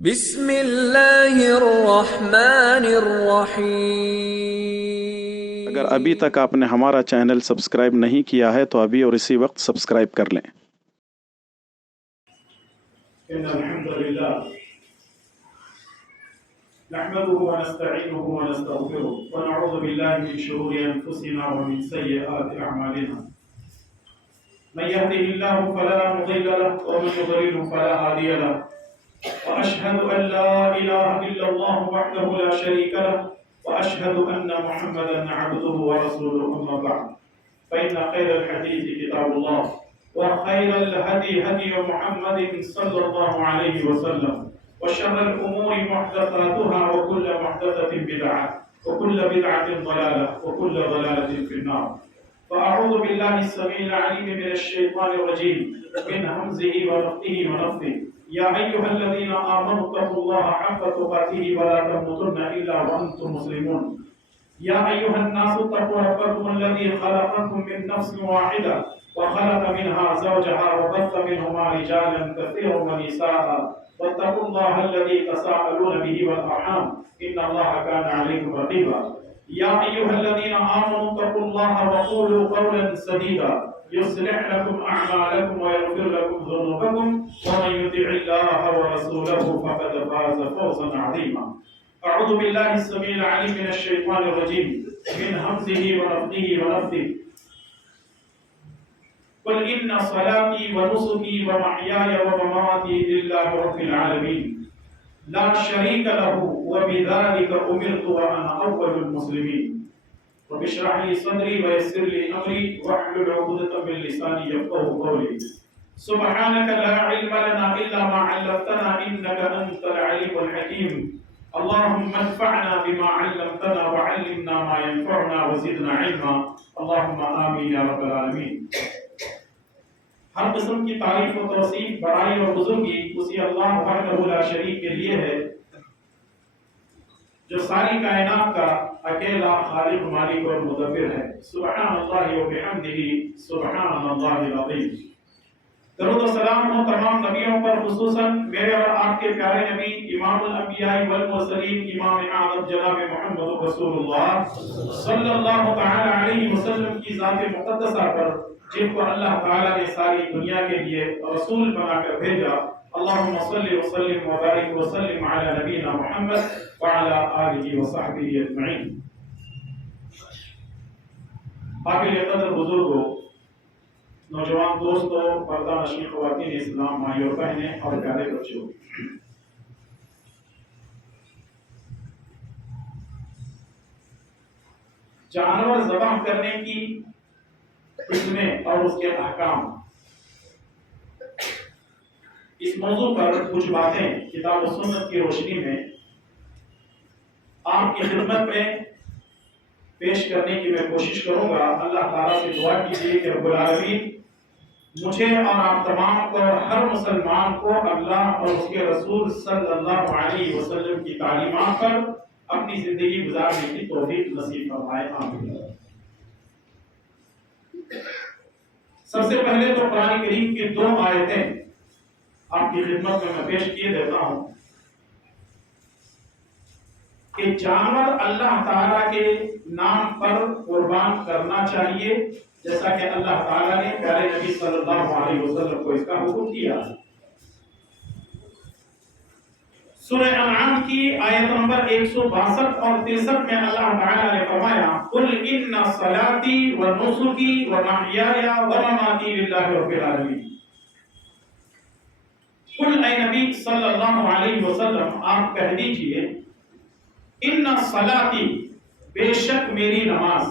بسم اللہ الرحمن الرحیم۔ اگر ابھی تک آپ نے ہمارا چینل سبسکرائب نہیں کیا ہے تو ابھی اور اسی وقت سبسکرائب کر لیں۔ إن الحمد لله نحمده ونستعينه ونستغفره ونعوذ بالله من شرور أنفسنا ومن سيئات أعمالنا من يهده الله فلا مضل له ومن يضلل فلا هادي له وأشهد أن لا إله إلا الله وحده لا شريك له وأشهد أن محمدا عبده ورسوله أما بعد فإن خير الحديث كتاب الله وخير الهدي هدي محمد صلى الله عليه وسلم وشر الأمور محدثاتها وكل محدثة بدعة وكل بدعة ضلالة وكل ضلالة في النار. فأعوذ بالله السميع العليم من الشيطان الرجيم من همزه ونفخه ونفثه. يا أيها الذين آمنوا اتقوا الله حق تقاته ولا تموتن إلا وأنتم مسلمون. يا أيها الناس اتقوا ربكم الذي خلقكم من نفس واحدة وخلق منها زوجها وبث منهما رجالا كثيرا ونساء واتقوا الله الذي تساءلون به والأرحام إن الله كان عليكم رقيبا. يا أيها الذين آمنوا اتقوا الله وقولوا قولا سديدا يصلح لكم أعمالكم ويغفر لكم ذنوبكم ومن يطع الله ورسوله فقد فاز فوزا عظيما. أعوذ بالله السميع العليم من الشيطان الرجيم من همزه ونفخه ونفثه. قل إن صلاتي ونسكي ومحياي ومماتي لله رب العالمين لا شريك له وبذلك أمرت وأنا أول المسلمين. رب اشرح لي صدري ويسر لي أمري واحلل عقدة من لساني يفقهوا قولي. سبحانك لا علم لنا إلا ما علمتنا إنك أنت العليم الحكيم. اللهم انفعنا بما علمتنا وعلمنا ما ينفعنا وزدنا علما. اللهم آمين يا رب العالمین. ہر قسم کی تعریف و توصیف بڑائی اور بزرگی اسی اللہ وحدہ لا شریک کے لیے ہے جو ساری کائنات کا اکیلا خالق مالک اور مدبر ہے. سبحان اللہ و بحمدہ سبحان اللہ العظیم. درود و سلام ہو تمام نبیوں پر، خصوصاً میرے اور آپ کے پیارے نبی امام الانبیاء والمرسلین امام اعظم جناب محمد رسول اللہ صلی اللہ تعالی علیہ وسلم کی ذات مقدسہ پر، جن کو اللہ تعالی نے ساری دنیا کے لیے رسول بنا کر بھیجا. اللہم صلی وسلم وبارک وسلم علی نبینا محمد وعلی آلہ وصحبہ اجمعین. قابل قدر بزرگوں، نوجوان دوستوں، پردہ نشین خواتین اسلام، مائیں اور بہنیں اور پیارے بچوں، جانور ذبح کرنے کی حکمیں اور اس کے احکام، اس موضوع پر کچھ باتیں کتاب و سنت کی روشنی میں آپ کی خدمت میں پیش کرنے کی میں کوشش کروں گا. اللہ تعالیٰ سے دعا کیجیے کہ رب العالمین مجھے اور آپ تمام کو، ہر مسلمان کو اللہ اور اس کے رسول صلی اللہ علیہ وسلم کی تعلیمات پر اپنی زندگی گزارنے کی توفیق نصیب فرمائے. آمین. سب سے پہلے تو قرآن کریم کی 2 آیتیں آپ کی خدمت میں پیش کیے دیتا ہوں کہ جانور اللہ تعالیٰ کے نام پر قربان کرنا چاہیے، جیسا کہ اللہ تعالیٰ نے پیارے نبی صلی اللہ علیہ وسلم کو اس کا حکم کیا. سورہ انعام کی آیت نمبر 162 اور 63 میں اللہ تعالیٰ نے فرمایا قل ان صلاتی ونسکی ومحیایا ومماتی للہ رب العالمین. قل اے نبی صلی اللہ علیہ وسلم آپ کہہ دیجئے ان صلاتی بے شک میری نماز،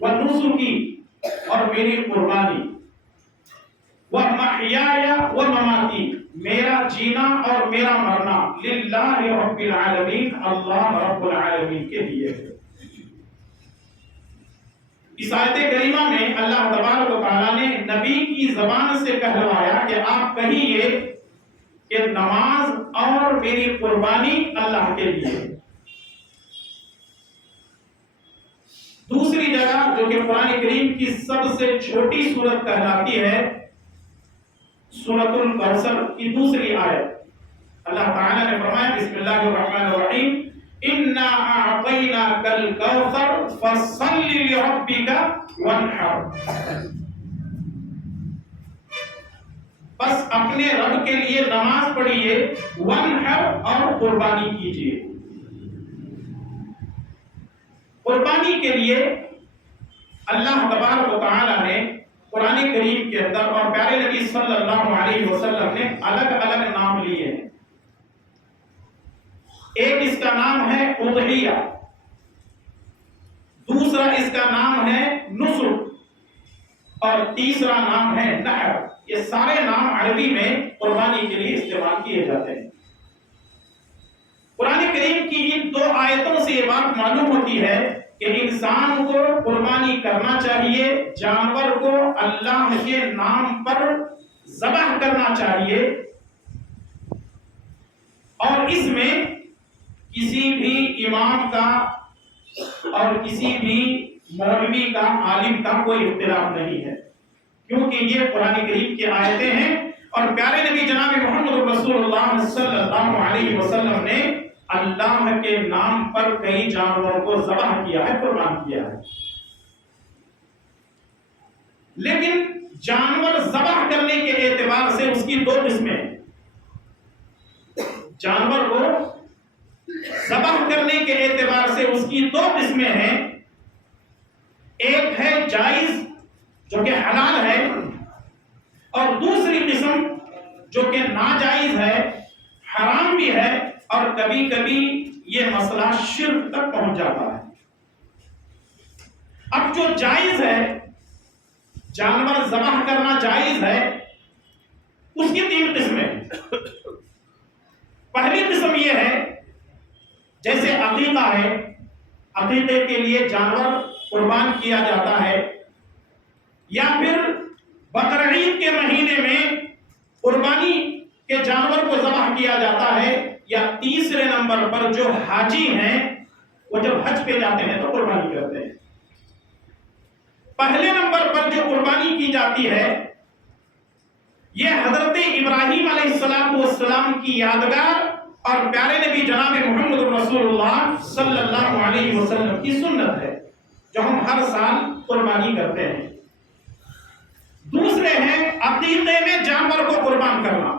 ونسکی اور میری قربانی، ومحیایا ومماتی میرا جینا اور میرا مرنا، للہ رب العالمین اللہ رب العالمین کے لیے ہے. اس آیت کریمہ میں اللہ تبارک و تعالیٰ نے نبی کی زبان سے کہلوایا کہ آپ کہیے کہ نماز اور میری قربانی اللہ کے لیے ہے. دوسری جگہ جو کہ قرآن کریم کی سب سے چھوٹی سورت کہلاتی ہے، سورۃ الکوثر کی دوسری آیت، اللہ تعالیٰ نے فرمایا بسم اللہ الرحمن الرحیم انا اعطیناک الکوثر فصل لربک وانحر، بس اپنے رب کے لیے نماز پڑھیے، وانحر اور قربانی کیجیے۔ قربانی کے لیے اللہ تبارک و تعالی نے قرآن کریم کے اندر اور پیارے نبی صلی اللہ علیہ وسلم نے الگ الگ نام لیے ہیں۔ ایک اس کا نام ہے اضحیہ، دوسرا اس کا نام ہے نسک، اور تیسرا نام ہے نحر۔ یہ سارے نام عربی میں قربانی کے لیے استعمال کیے جاتے ہیں۔ قرآن کریم کی ان دو آیتوں سے یہ بات معلوم ہوتی ہے کہ انسان کو قربانی کرنا چاہیے، جانور کو اللہ کے نام پر ذبح کرنا چاہیے، اور اس میں کسی بھی امام کا اور کسی بھی مولوی کا، عالم کا کوئی اختلاف نہیں ہے، کیونکہ یہ قرآن کریم کی آیتیں ہیں، اور پیارے نبی جناب محمد رسول اللہ صلی اللہ علیہ وسلم نے اللہ کے نام پر کئی جانوروں کو ذبح کیا ہے، قربان کیا ہے۔ لیکن جانور ذبح کرنے کے اعتبار سے اس کی دو قسمیں ہیں۔ جانور کو ذبح کرنے کے اعتبار سے اس کی دو قسمیں ہیں، ایک ہے جائز جو کہ حلال ہے، اور دوسری قسم جو کہ ناجائز ہے، حرام بھی ہے، اور کبھی کبھی یہ مسئلہ شرک تک پہنچ جاتا ہے۔ اب جو جائز ہے، جانور ذبح کرنا جائز ہے، اس کی تین قسمیں۔ پہلی قسم یہ ہے جیسے عقیقہ ہے، عقیقے کے لیے جانور قربان کیا جاتا ہے، یا پھر بقرعید کے مہینے میں قربانی کے جانور کو ذبح کیا جاتا ہے، یا تیسرے نمبر پر جو حاجی ہیں وہ جب حج پہ جاتے ہیں تو قربانی کرتے ہیں۔ پہلے نمبر پر جو قربانی کی جاتی ہے یہ حضرت ابراہیم علیہ السلام کی یادگار اور پیارے نبی جناب محمد رسول اللہ صلی اللہ علیہ وسلم کی سنت ہے، جو ہم ہر سال قربانی کرتے ہیں۔ دوسرے ہیں عقیقے میں جانور کو قربان کرنا،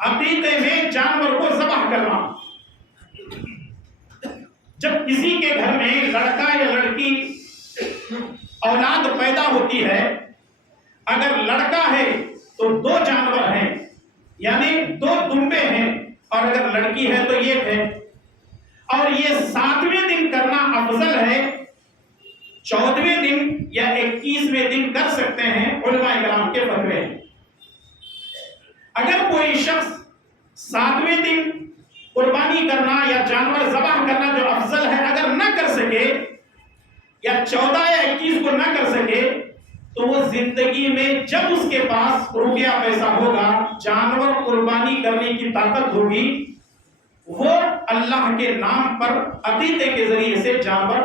عقیقے میں جانور کو ذبح کرنا۔ جب کسی کے گھر میں لڑکا یا لڑکی اولاد پیدا ہوتی ہے، اگر لڑکا ہے تو دو جانور ہیں، یعنی دو دمبے ہیں، اور اگر لڑکی ہے تو ایک ہے، اور یہ 7ویں دن کرنا افضل ہے، 14ویں دن یا 21ویں دن کر سکتے ہیں، علماء کرام کے فتوے ہیں۔ اگر کوئی شخص 7ویں دن قربانی کرنا یا جانور ذبح کرنا جو افضل ہے اگر نہ کر سکے، یا 14 یا 21 کو نہ کر سکے، تو وہ زندگی میں جب اس کے پاس روپیہ پیسہ ہوگا، جانور قربانی کرنے کی طاقت ہوگی، وہ اللہ کے نام پر عقیقے کے ذریعے سے جانور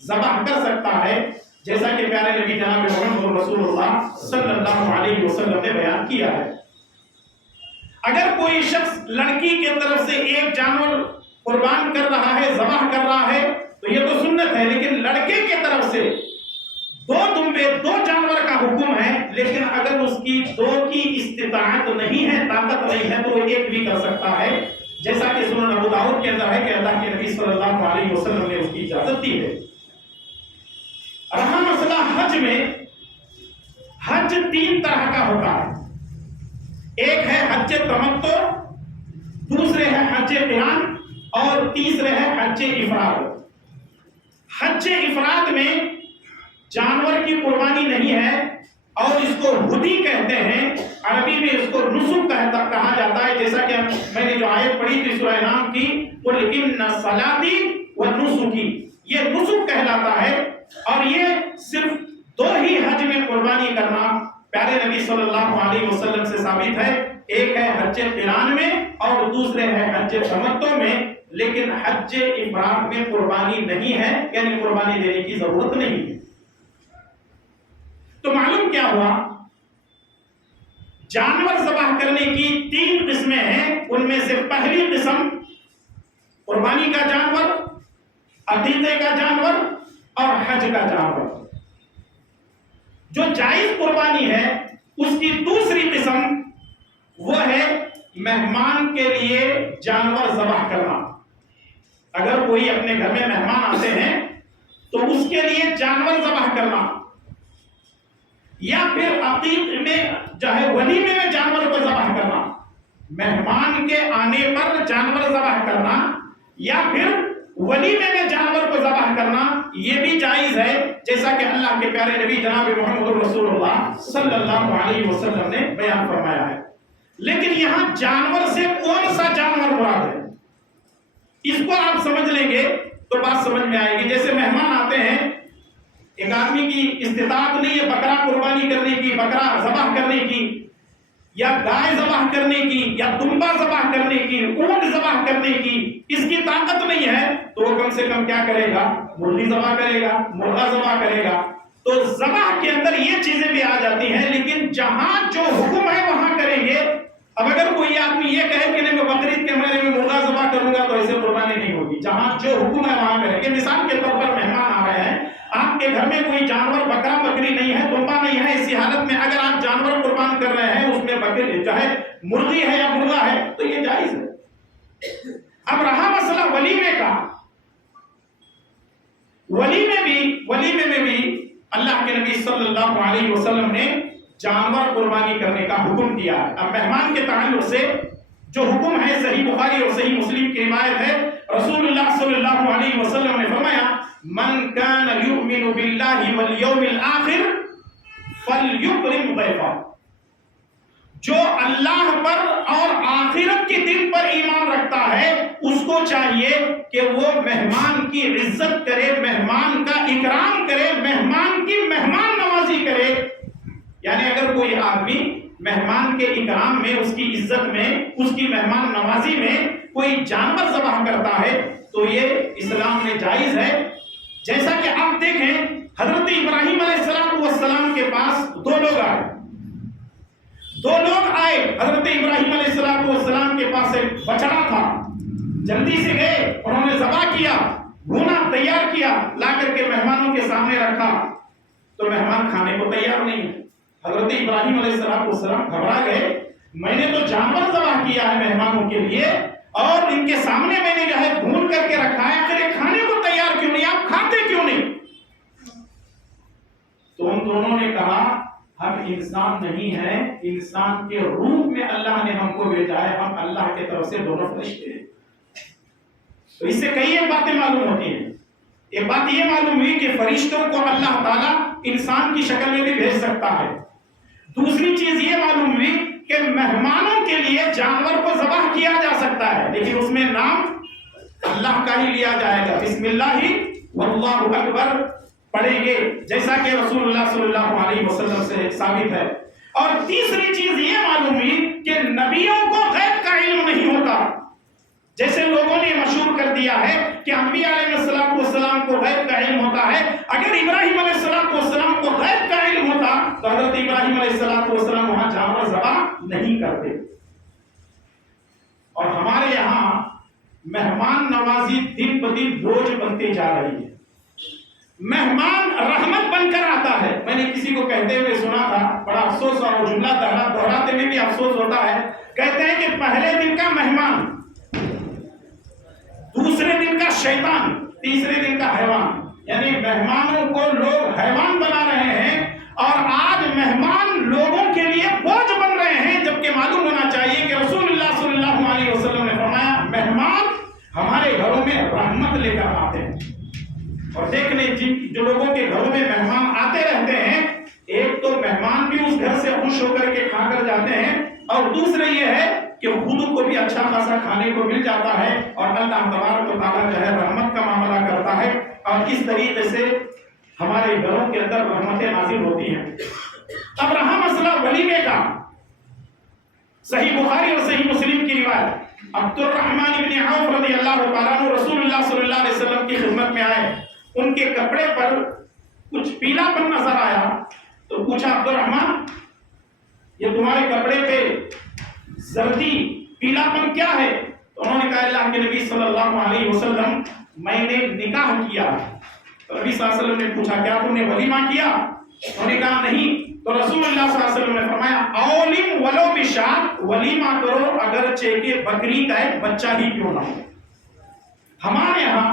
ذبح کر سکتا ہے، جیسا کہ پیارے نبی جناب محمد رسول اللہ صلی اللہ علیہ وسلم نے بیان کیا ہے۔ اگر کوئی شخص لڑکی کے طرف سے ایک جانور قربان کر رہا ہے، ذبح کر رہا ہے، تو یہ تو سنت ہے، لیکن لڑکے کے طرف سے دو دمبے، دو جانور کا حکم ہے، لیکن اگر اس کی دو کی استطاعت نہیں ہے، طاقت نہیں ہے، تو وہ ایک بھی کر سکتا ہے، جیسا کہ سنن ابو داؤد کے اندر ہے کہ اللہ کے نبی صلی اللہ علیہ وسلم نے اس کی اجازت دی ہے۔ رہا مسئلہ حج میں، حج 3 طرح کا ہوتا ہے، ایک ہے حج تمتع، دوسرے ہے حج قران، اور تیسرے ہے حج افراد۔ حج افراد میں جانور کی قربانی نہیں ہے، اور اس کو ہدی کہتے ہیں، عربی میں اس کو نسک کہا جاتا ہے، جیسا کہ میں نے جو آیت پڑھی تھی سورہ انعام کی، قُلْ إِنَّ صَلَاتِي وَنُسُكِي، یہ نسک کہلاتا ہے، اور یہ صرف 2 ہی حج میں قربانی کرنا پیارے نبی صلی اللہ علیہ وسلم سے ثابت ہے، ایک ہے حج قران میں اور دوسرے ہے حج تمتع میں، لیکن حج افراد میں قربانی نہیں ہے، یعنی قربانی دینے کی ضرورت نہیں ہے۔ تو معلوم کیا ہوا، جانور ذبح کرنے کی 3 قسمیں ہیں. ان میں سے پہلی قسم قربانی کا جانور، عقیقے کا جانور اور حج کا جانور. جو جائز قربانی ہے اس کی دوسری قسم وہ ہے مہمان کے لیے جانور ذبح کرنا. اگر کوئی اپنے گھر میں مہمان آتے ہیں تو اس کے لیے جانور ذبح کرنا، یا پھر عقیق میں چاہے ولیمے میں جانور کو ذبح کرنا. مہمان کے آنے پر جانور ذبح کرنا یا پھر ولیمے میں جانور کو ذبح کرنا یہ بھی جائز ہے، جیسا کہ اللہ کے پیارے نبی جناب محمد رسول اللہ صلی اللہ علیہ وسلم نے بیان فرمایا ہے. لیکن یہاں جانور سے کون سا جانور مراد ہے اس کو آپ سمجھ لیں گے تو بات سمجھ میں آئے گی. جیسے مہمان آتے ہیں، ایک آدمی کی استطاعت نہیں ہے بکرا قربانی کرنے کی، بکرا ذبح کرنے کی، یا گائے ذبح کرنے کی، یا دمبا ذبح کرنے کی، اونٹ ذبح کرنے کی، اس کی طاقت نہیں ہے تو وہ کم سے کم کیا کرے گا؟ مرغی ذبح کرے گا، مرغا ذبح کرے گا. تو ذبح کے اندر یہ چیزیں بھی آ جاتی ہیں، لیکن جہاں جو حکم ہے وہاں کریں گے. اب اگر کوئی آدمی یہ کہے کہ نہیں میں بقرعید کے مہینے میں مرغا ذبح کروں گا تو ایسے قربانی نہیں ہوگی. جہاں جو حکم ہے وہاں کریں گے. مثال کے طور پر مہمان آ رہے ہیں، آپ کے گھر میں کوئی جانور بکرا بکری نہیں ہے، دمبا نہیں ہے، اسی حالت میں اگر آپ جانور قربان کر رہے ہیں، اس میں بکری چاہے مرغی ہے یا مرغا ہے تو یہ جائز ہے. اب رہا مسئلہ ولیمے کا. ولیمے میں بھی اللہ کے نبی صلی اللہ علیہ وسلم نے جانور قربانی کرنے کا حکم دیا ہے. اب مہمان کے تعلق سے جو حکم ہے صحیح بخاری اور صحیح مسلم کی روایت ہے، رسول اللہ صلی اللہ علیہ وسلم نے فرمایا من کان یؤمن باللہ والیوم الآخر فلیکرم ضیفہ. جو اللہ پر اور آخرت کے دن پر ایمان رکھتا ہے اس کو چاہیے کہ وہ مہمان کی عزت کرے، مہمان کا اکرام کرے، مہمان کی مہمان نوازی کرے. یعنی اگر کوئی آدمی مہمان کے اکرام میں، اس کی عزت میں، اس کی مہمان نوازی میں کوئی جانور ذبح کرتا ہے تو یہ اسلام میں جائز ہے. جیسا کہ آپ دیکھیں حضرت ابراہیم علیہ السلام کے پاس 2 لوگ آئے. حضرت ابراہیم علیہ السلام کے پاس ایک بچڑا تھا، جلدی سے گئے، انہوں نے ذبح کیا، بھونا تیار کیا، لا کر کے مہمانوں کے سامنے رکھا تو مہمان کھانے کو تیار نہیں. حضرت ابراہیم علیہ السلام گھبرا گئے، میں نے تو جانور ذبح کیا ہے مہمانوں کے لیے اور ان کے سامنے میں نے جو ہے بھون کر کے رکھا ہے، آخر کھانے کو تیار کیوں نہیں، آپ کھاتے کیوں نہیں؟ تو ان دونوں نے کہا ہم انسان نہیں ہیں، انسان کے روپ میں اللہ نے ہم کو بھیجا ہے، ہم اللہ کی طرف سے دونوں فرشتے ہیں. تو اس سے کئی ایک باتیں معلوم ہوتی ہیں. ایک بات یہ معلوم ہوئی کہ فرشتوں کو اللہ تعالیٰ انسان کی شکل میں بھی بھیج سکتا ہے. دوسری چیز یہ معلوم ہوئی کہ مہمانوں کے لیے جانور کو ذبح کیا جا سکتا ہے، لیکن اس میں نام اللہ کا ہی لیا جائے گا. بسم اللہ واللہ اکبر پڑھیں گے، جیسا کہ رسول اللہ صلی اللہ علیہ وسلم سے ثابت ہے. اور تیسری چیز یہ معلوم ہوئی کہ نبیوں کو غیب کا علم نہیں ہوتا. جیسے لوگوں نے مشہور کر دیا ہے کہ انبیاء علیہ السلام کو غیب کا علم ہوتا ہے. اگر ابراہیم علیہ السلام کو غیب کا علم ہوتا تو حضرت ابراہیم علیہ السلام وہاں جانور ذبح نہیں کرتے. اور ہمارے یہاں مہمان نوازی دن بدن بوجھ بنتی جا رہی ہے. مہمان رحمت بن کر آتا ہے. میں نے کسی کو کہتے ہوئے سنا تھا، بڑا افسوس اور جملہ دہراتے میں بھی افسوس ہوتا ہے. کہتے ہیں کہ پہلے دن کا مہمان، دوسرے دن کا شیطان، تیسرے دن کا حیوان. یعنی مہمانوں کو لوگ حیوان بنا رہے ہیں اور آج مہمان لوگوں کے لیے بوجھ بن رہے ہیں، جبکہ معلوم ہونا چاہیے کہ رسول اللہ صلی اللہ علیہ وسلم نے فرمایا مہمان ہمارے گھروں میں رحمت لے کر آتے ہیں. اور دیکھ لیں جو لوگوں کے گھروں میں مہمان آتے رہتے ہیں، ایک تو مہمان بھی اس گھر سے خوش ہو کر کے کھا کر جاتے ہیں، اور دوسرے یہ ہے کہ خود کو بھی اچھا خاصا کھانے کو مل جاتا ہے اور اللہ تبارک و تعالیٰ جو ہے رحمت کا معاملہ کرتا ہے. اور اس طریقے سے ہمارے گھروں کے اندر رحمتیں نازل ہوتی ہیں. اب رہا مسئلہ ولیمے کا. صحیح بخاری اور صحیح مسلم کی روایت، عبد الرحمن بن عوف رضی اللہ تعالیٰ عنہ رسول اللہ صلی اللہ علیہ وسلم کی خدمت میں آئے. ان کے کپڑے پر کچھ پیلا پن نظر آیا تو پوچھا عبد الرحمن یہ تمہارے کپڑے پہ زردی پیلاپن کیا ہے؟ تو انہوں نے کہا اللہ کے نبی صلی اللہ علیہ وسلم میں نے نکاح کیا. تو نبی صلی اللہ علیہ وسلم نے پوچھا کیا تم نے ولیمہ کیا؟ انہوں نے کہا نہیں. تو رسول اللہ صلی اللہ علیہ وسلم نے فرمایا اولم ولو بشات، ولیمہ کرو اگرچہ کہ بکری کا ایک بچہ ہی کیوں نہ ہو. ہمارے یہاں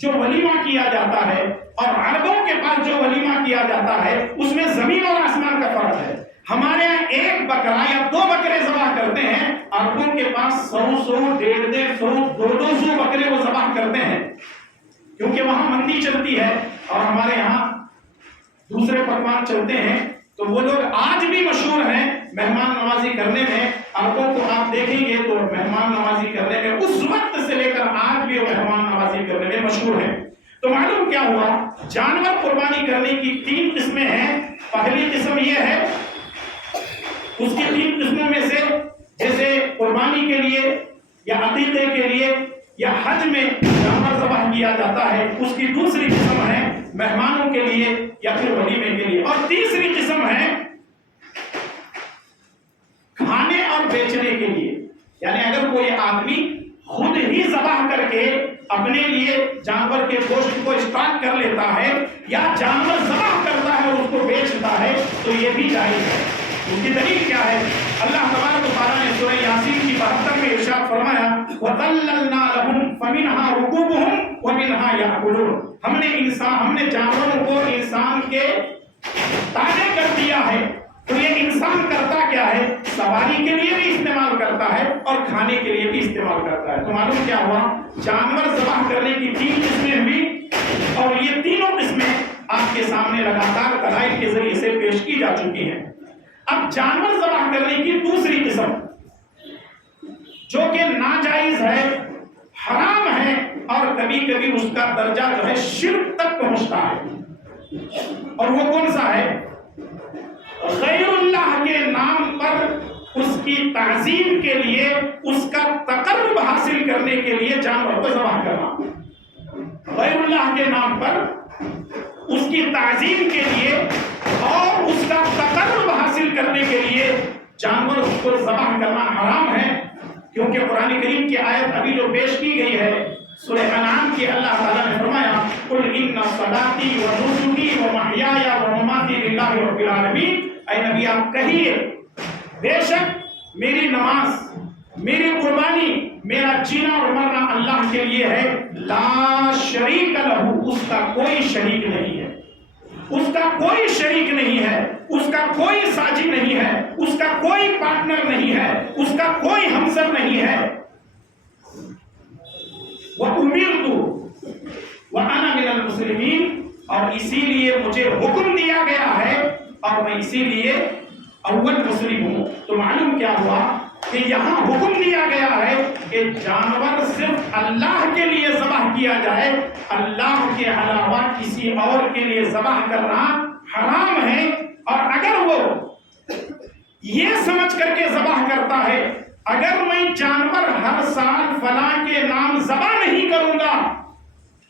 جو ولیمہ کیا جاتا ہے اور عربوں کے پاس جو ولیمہ کیا جاتا ہے اس میں زمین اور آسمان کا فرق ہے. ہمارے یہاں ایک بکرا یا 2 بکرے ذبح کرتے ہیں، عربوں کے پاس 100 150 200 بکرے وہ ذبح کرتے ہیں، کیونکہ وہاں مندی چلتی ہے اور ہمارے یہاں دوسرے پکوان چلتے ہیں. تو وہ لوگ آج بھی مشہور ہیں مہمان نوازی کرنے میں. عربوں کو آپ دیکھیں گے تو مہمان نوازی کرنے میں اس وقت سے لے کر آج بھی وہ مہمان نوازی کرنے میں مشہور ہیں. تو معلوم کیا ہوا، جانور قربانی کرنے کی 3 قسمیں ہیں. پہلی قسم یہ ہے، اس کی 3 قسموں میں سے جیسے قربانی کے لیے یا عقیقے کے لیے یا حج میں جانور ذبح کیا جاتا ہے، اس کی دوسری قسم ہے مہمانوں کے لیے یا پھر ولیمے کے لیے، اور تیسری قسم ہے کھانے اور بیچنے کے لیے. یعنی اگر کوئی آدمی خود ہی ذبح کر کے اپنے لیے جانور کے گوشت کو اسٹاک کر لیتا ہے یا جانور ذبح کرتا ہے اور اس کو بیچتا ہے تو یہ بھی جائز ہے. اس کی دلیل کیا ہے؟ اللہ تبارک و تعالیٰ نے سورہ یاسین کی 72 میں ارشاد فرمایا وَذَلَّلْنَا لَهُمْ فَمِنْهَا رُكُوبُهُمْ وَمِنْهَا يَأْكُلُونَ. ہم نے جانوروں کو انسان کے تابع کر دیا ہے. تو یہ انسان کرتا کیا ہے؟ سواری کے لیے بھی استعمال کرتا ہے اور کھانے کے لیے بھی استعمال کرتا ہے. تو معلوم کیا ہوا، جانور ذبح کرنے کی 3 قسمیں ہوئی اور یہ تینوں قسمیں آپ کے سامنے لگاتار دلائل کے ذریعے سے پیش کی جا چکی ہیں. اب جانور ذبح کرنے کی دوسری قسم جو کہ ناجائز ہے، حرام ہے اور کبھی کبھی اس کا درجہ جو ہے شرک تک پہنچتا ہے، اور وہ کون سا ہے؟ غیر اللہ کے نام پر اس کی تعظیم کے لیے، اس کا تقرب حاصل کرنے کے لیے جانور کو ذبح کرنا. غیر اللہ کے نام پر اس کی تعظیم کے لیے اور اس کا تقرب حاصل کرنے کے لیے جانور کو ذبح کرنا حرام ہے. کیونکہ قرآن کریم کی آیت ابھی جو پیش کی گئی ہے سورہ انعام کی، اللہ تعالیٰ نے فرمایا قُلْ إِنَّ صَلَاتِي وَنُسُكِي وَمَحْيَايَ وَمَمَاتِي لِلَّهِ رَبِّ الْعَالَمِينَ. اے نبی آپ کہیے بے شک میری نماز، میری قربانی، میرا جینا اور مرنا اللہ کے لیے ہے، لا شریک لہ، اس کا کوئی شریک نہیں ہے، اس کا کوئی شریک نہیں ہے، اس کا کوئی ساجی نہیں ہے، اس کا کوئی پارٹنر نہیں ہے، اس کا کوئی ہمسر نہیں ہے. وَأُمِرْتُ وَأَنَا مِنَ الْمُسْلِمِينَ، اور اسی لیے مجھے حکم دیا گیا ہے اور میں اسی لیے اول مسلم ہوں. تو معلوم کیا ہوا کہ یہاں حکم دیا گیا ہے کہ جانور صرف اللہ کے لیے ذبح کیا جائے، اللہ کے علاوہ کسی اور کے لیے ذبح کرنا حرام ہے. اور اگر وہ یہ سمجھ کر کے ذبح کرتا ہے اگر میں جانور ہر سال فلاں کے نام ذبح نہیں کروں گا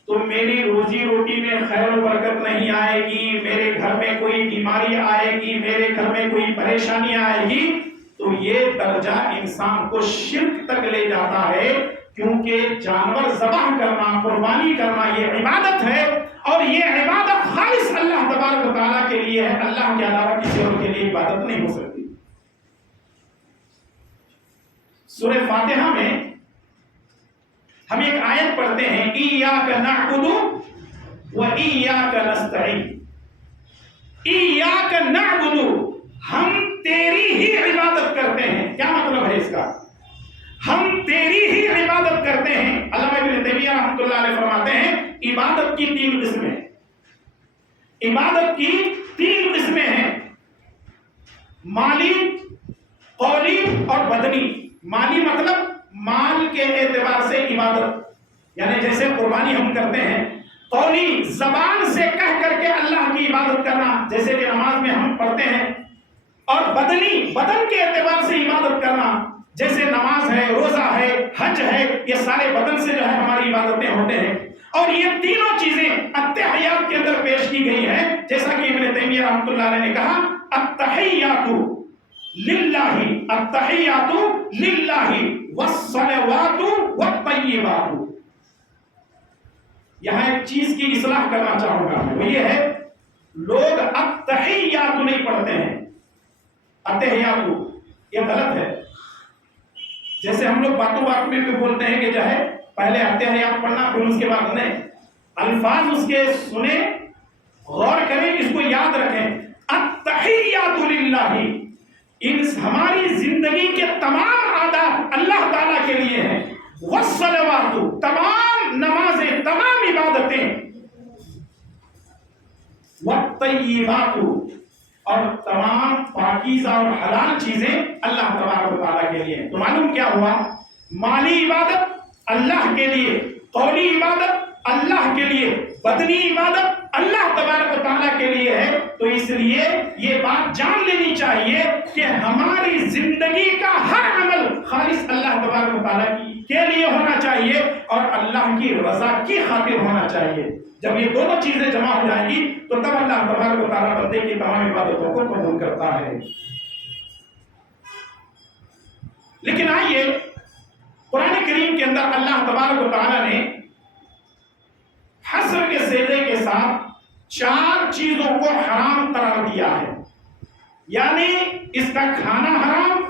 تو میری روزی روٹی میں خیر و برکت نہیں آئے گی، میرے گھر میں کوئی بیماری آئے گی، میرے گھر میں کوئی پریشانی آئے گی، تو یہ درجہ انسان کو شرک تک لے جاتا ہے. کیونکہ جانور ذبح کرنا، قربانی کرنا یہ عبادت ہے اور یہ عبادت خالص اللہ تبارک و تعالیٰ کے لیے ہے، اللہ کے علاوہ کسی اور کے لیے عبادت نہیں ہو سکتی. سورہ فاتحہ میں ہم ایک آیت پڑھتے ہیں ایاک نعبد و ایاک نستعین. ایاک نعبد، ہم تیری ہی عبادت کرتے ہیں. کیا مطلب ہے اس کا؟ ہم تیری ہی عبادت کرتے ہیں. علامہ ابن تیمیہ رحمۃ اللہ علیہ فرماتے ہیں عبادت کی 3 قسمیں، عبادت کی 3 قسمیں ہیں، مالی، قولی اور بدنی. مالی مطلب مال کے اعتبار سے عبادت، یعنی جیسے قربانی ہم کرتے ہیں. قولی، زبان سے کہہ کر کے اللہ کی عبادت کرنا، جیسے کہ نماز میں ہم پڑھتے ہیں. اور بدنی، بدن کے اعتبار سے عبادت کرنا، جیسے نماز ہے، روزہ ہے، حج ہے، یہ سارے بدن سے جو ہے ہماری عبادتیں ہوتے ہیں. اور یہ تینوں چیزیں التحیات کے اندر پیش کی گئی ہیں. جیسا کہ ابن تیمیہ رحمۃ اللہ علیہ نے کہا التحیات للہ التحیات للہ والصلوات والطیبات. یہاں ایک چیز کی اصلاح کرنا چاہوں گا، وہ یہ ہے لوگ التحیات نہیں پڑھتے ہیں، التحیات یہ غلط ہے. جیسے ہم لوگ باتوں میں بھی بولتے ہیں کہ جو ہے پہلے التحیات پڑھنا پھر اس کے بعد نہیں، الفاظ اس کے سنیں، غور کریں، اس کو یاد رکھیں. التحیات للہ، ہماری زندگی کے تمام آداب اللہ تعالیٰ کے لیے ہیں. والصلوات، تمام نمازیں، تمام عبادتیں. والطیبات، اور تمام پاکیزہ اور حلال چیزیں اللہ تبارک و تعالیٰ کے لیے ہیں. تو معلوم کیا ہوا؟ مالی عبادت اللہ کے لیے، قولی عبادت اللہ کے لیے، بدنی عبادت اللہ تبارک و تعالیٰ کے لیے ہے. تو اس لیے یہ بات جان لینی چاہیے کہ ہماری زندگی کا ہر عمل خالص اللہ تبارک و تعالیٰ کے لیے ہونا چاہیے اور اللہ کی رضا کی خاطر ہونا چاہیے. جب یہ دونوں چیزیں جمع ہو جائیں گی تو تب اللہ تبارک و تعالیٰ بندے کی تمام عبادتوں کو قبول کرتا ہے. لیکن آئیے قرآن کریم کے اندر اللہ تبارک و تعالیٰ نے حصر کے سیدے کے ساتھ 4 چیزوں کو حرام قرار دیا ہے. یعنی اس کا کھانا حرام،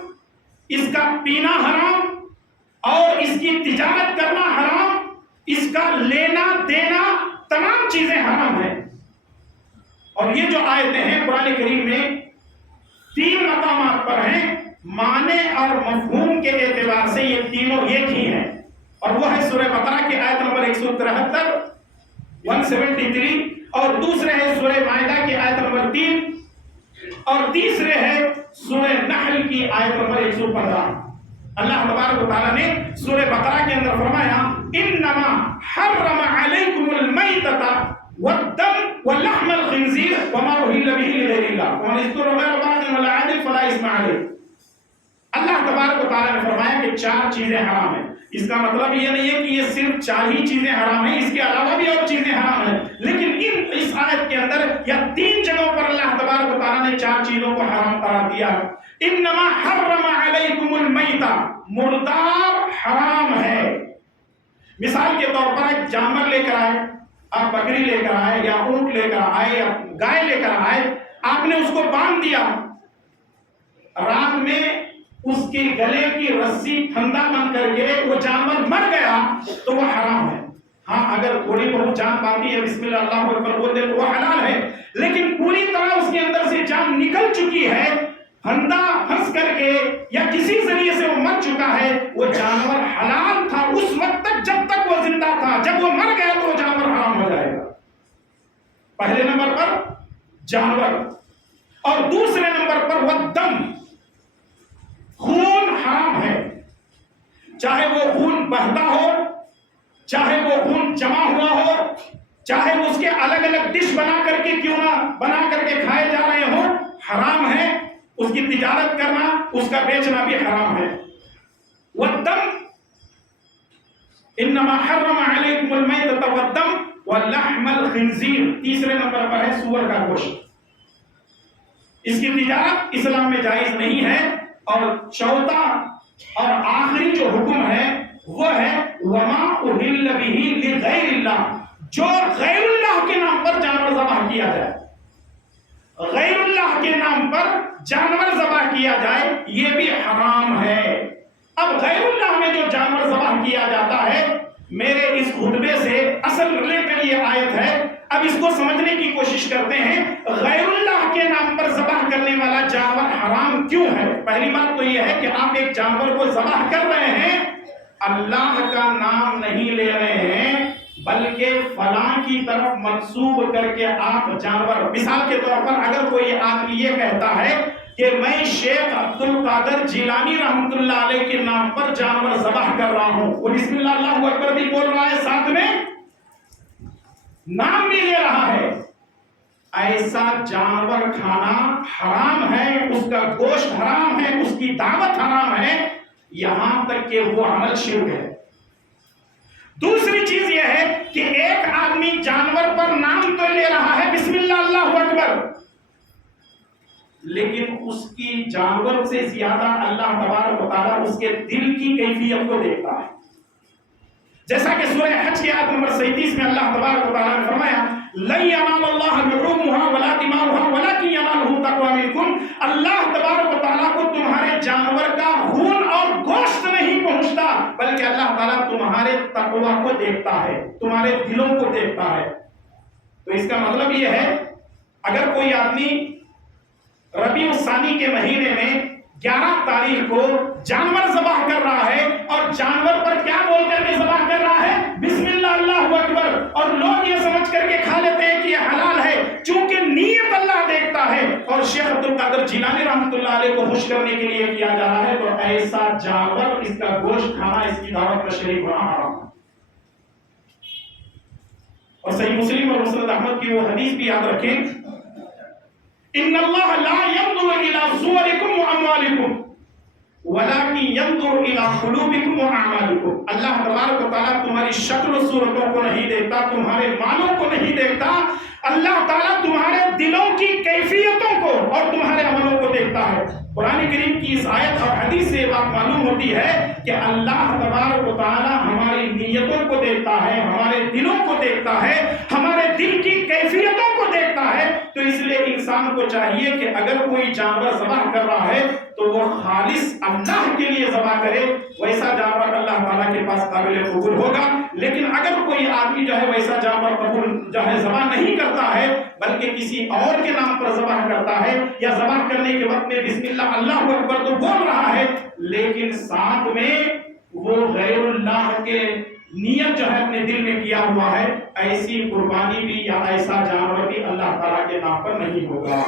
اس کا پینا حرام، اور اس کی تجارت کرنا حرام، اس کا لینا دینا، تمام چیزیں حرام ہیں. اور یہ جو آیتیں ہیں قرآن کریم میں 3 مقامات پر ہیں، معنی اور مفہوم کے اعتبار سے یہ تینوں ایک ہی ہیں. اور وہ ہے سورہ بقرہ کی آیت نمبر 173 173، اور دوسرے ہے سورہ مائدہ کی آیت نمبر 3، اور تیسرے ہے سورہ نحل کی آیت نمبر 115. اللہ تبارک و تعالیٰ نے سورہ بقرہ کے اندر فرمایا انما حرم علیکم المیتۃ والدم ولحم الخنزیر وما اہل به لغیر اللہ ومن اضطر غیر باغ ولا عاد فلا اثم علیہ. اللہ تبارک و تعالیٰ نے فرمایا کہ 4 چیزیں حرام ہیں. اس کا مطلب یہ نہیں ہے کہ یہ صرف 4 ہی چیزیں حرام ہیں، اس کے علاوہ بھی اور چیزیں حرام ہیں. لیکن اس آیت کے اندر یا 3 جگہوں پر اللہ تبارک و تعالیٰ نے 4 چیزوں کو حرام قرار دیا. انما حرم علیکم المیتہ، مردار حرام ہے. مثال کے طور پر ایک جانور لے کر آئے، آپ بکری لے کر آئے یا اونٹ لے کر آئے یا گائے لے کر آئے، آپ نے اس کو باندھ دیا، رات میں اس کے گلے کی رسی پھندا بن کر کے وہ جانور مر گیا تو وہ حرام ہے. ہاں اگر تھوڑی بہت جان باقی ہے، بسم اللہ اللہ اکبر بولتے تو وہ حلال ہے. لیکن پوری طرح اس کے اندر سے جان نکل چکی ہے، پھندا پھنس کر کے یا کسی ذریعے سے وہ مر چکا ہے، وہ جانور حلال تھا اس وقت تک جب تک وہ زندہ تھا. جب وہ مر گیا تو وہ جانور حرام ہو جائے گا. پہلے نمبر پر جانور، اور دوسرے نمبر پر وہ دم، خون حرام ہے. چاہے وہ خون بہتا ہو، چاہے وہ خون جمع ہوا ہو، چاہے وہ اس کے الگ الگ ڈش بنا کر کے کیوں نہ بنا کر کے کھائے جا رہے ہوں، حرام ہے. اس کی تجارت کرنا، اس کا بیچنا بھی حرام ہے. والدم انما حرم علیکم المیتۃ والدم ولحم الخنزیر. تیسرے نمبر پر ہے سور کا گوشت. اس کی تجارت اسلام میں جائز نہیں ہے. اور چوتھا اور آخری جو حکم ہے وہ ہے وما اہل به لغیر اللہ، جو غیر اللہ کے نام پر جانور ذبح کیا جائے، غیر اللہ کے نام پر جانور ذبح کیا جائے یہ بھی حرام ہے. اب غیر اللہ میں جو جانور ذبح کیا جاتا ہے، میرے اس خطبے سے اصل ریلیٹڈ یہ آیت ہے. اب اس کو سمجھنے کی کوشش کرتے ہیں، غیر اللہ کے نام پر ذبح کرنے والا جانور حرام کیوں ہے؟ پہلی بات تو یہ ہے کہ آپ ایک جانور کو ذبح کر رہے ہیں، اللہ کا نام نہیں لے رہے ہیں، بلکہ فلاں کی طرف منسوب کر کے آپ جانور، مثال کے طور پر اگر کوئی آدمی یہ کہتا ہے کہ میں شیخ عبد القادر جیلانی رحمۃ اللہ علیہ کے نام پر جانور ذبح کر رہا ہوں، وہ بسم اللہ اللہ اکبر بھی بول رہا ہے، ساتھ میں نام بھی لے رہا ہے، ایسا جانور کھانا حرام ہے، اس کا گوشت حرام ہے، اس کی دعوت حرام ہے، یہاں تک کہ وہ عمل شرک ہے. دوسری چیز یہ ہے کہ ایک آدمی جانور پر نام تو لے رہا ہے بسم اللہ اللہ اکبر، لیکن اس کی جانور سے زیادہ اللہ تبارک و تعالیٰ اس کے دل کی کیفیت کو دیکھتا ہے. جیسا کہ سورہ حج کی آیت نمبر 37 میں اللہ تبارک و تعالیٰ نے فرمایا لَن يَنَالَ اللَّهَ لُحُومُهَا وَلَا دِمَاؤُهَا وَلَكِنْ يَنَالُهُ التَّقْوَىٰ مِنكُمْ. اللہ تبارک و تعالیٰ کو تمہارے جانور کا خون اور گوشت نہیں پہنچتا، بلکہ اللہ تعالیٰ تمہارے تقویٰ کو دیکھتا ہے، تمہارے دلوں کو دیکھتا ہے. تو اس کا مطلب یہ ہے اگر کوئی آدمی ربیع الثانی کے مہینے میں 11 تاریخ کو جانور ذبح کر رہا ہے اور جانور پر کیا بول کر کے ذبح کر رہا ہے؟ بسم اللہ اللہ اکبر، اور لوگ یہ سمجھ کر کے کھا لیتے ہیں کہ یہ حلال ہے، چونکہ نیت اللہ دیکھتا ہے اور شیخ عبد القادر جیلانی رحمۃ اللہ علیہ کو خوش کرنے کے لیے کیا جا رہا ہے، تو ایسا جانور، اس کا گوشت کھانا، اس کی دعوت میں شریک ہونا حرام ہے. اور صحیح مسلم اور مسند احمد کی وہ حدیث بھی یاد رکھیں، ان اللہ لا ينظر الى صورکم واموالکم ولكن ينظر الى قلوبکم واعمالکم. اللہ تبارک و تعالیٰ تمہاری شکل و صورتوں کو نہیں دیکھتا، تمہارے مالوں کو نہیں دیکھتا، اللہ تعالیٰ تمہارے دلوں کی کیفیتوں کو اور تمہارے عملوں کو دیکھتا ہے. قرآن کریم کی اس آیت اور حدیث سے یہ بات معلوم ہوتی ہے کہ اللہ تبارک و تعالیٰ ہماری نیتوں کو دیکھتا ہے، ہمارے دلوں کو دیکھتا ہے، ہمارے دل کی کیفیتوں کو دیکھتا ہے. تو اس لیے انسان کو چاہیے کہ اگر کوئی جانور ذبح کر رہا ہے تو وہ خالص اللہ کے لیے ذبح کرے، ویسا جانور اللہ تعالیٰ کے پاس قابل قبول ہوگا. لیکن اگر کوئی آدمی جو ہے ویسا جانور قبول جو ہے ذبح نہیں کرتا ہے بلکہ کسی اور کے نام پر ذبح کرتا ہے، یا ذبح کرنے کے وقت میں بسم اللہ اللہ اکبر تو بول رہا ہے لیکن ساتھ میں وہ غیر اللہ کے نیت جو ہے اپنے دل میں کیا ہوا ہے، ایسی قربانی بھی یا ایسا جانور بھی اللہ تعالیٰ کے نام پر نہیں ہوگا.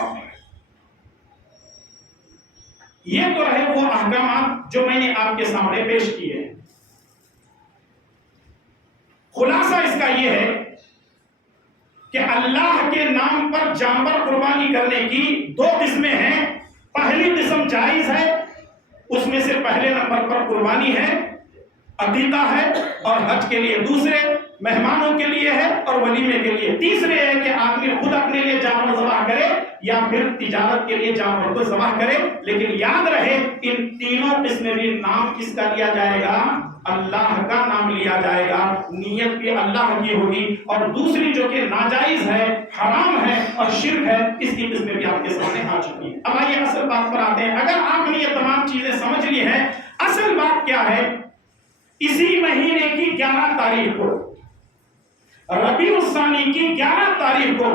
یہ تو رہے وہ احکامات جو میں نے آپ کے سامنے پیش کیے. خلاصہ اس کا یہ ہے کہ اللہ کے نام پر جانور قربانی کرنے کی 2 قسمیں ہیں. پہلی قسم جائز ہے، اس میں سے پہلے نمبر پر قربانی ہے، عقیقہ ہے اور حج کے لیے، دوسرے مہمانوں کے لیے ہے اور ولیمے کے لیے، تیسرے ہے کہ آدمی خود اپنے لیے جانور ذبح کرے یا پھر تجارت کے لیے جانور کو ذبح کرے. لیکن یاد رہے ان تینوں قسم میں نام کس کا لیا جائے گا؟ اللہ کا نام لیا جائے گا، نیت بھی اللہ کی ہوگی. اور دوسری جو کہ ناجائز ہے، حرام ہے اور شرک ہے، اس کی قسمیں بھی آپ کے سامنے آ چکی ہیں. اب آئیے اصل بات پر آتے ہیں. اگر آپ نے یہ تمام چیزیں سمجھ لی ہیں، اصل بات کیا ہے؟ اسی مہینے کی 11 تاریخ کو، ربیع الثانی کی 11 تاریخ کو،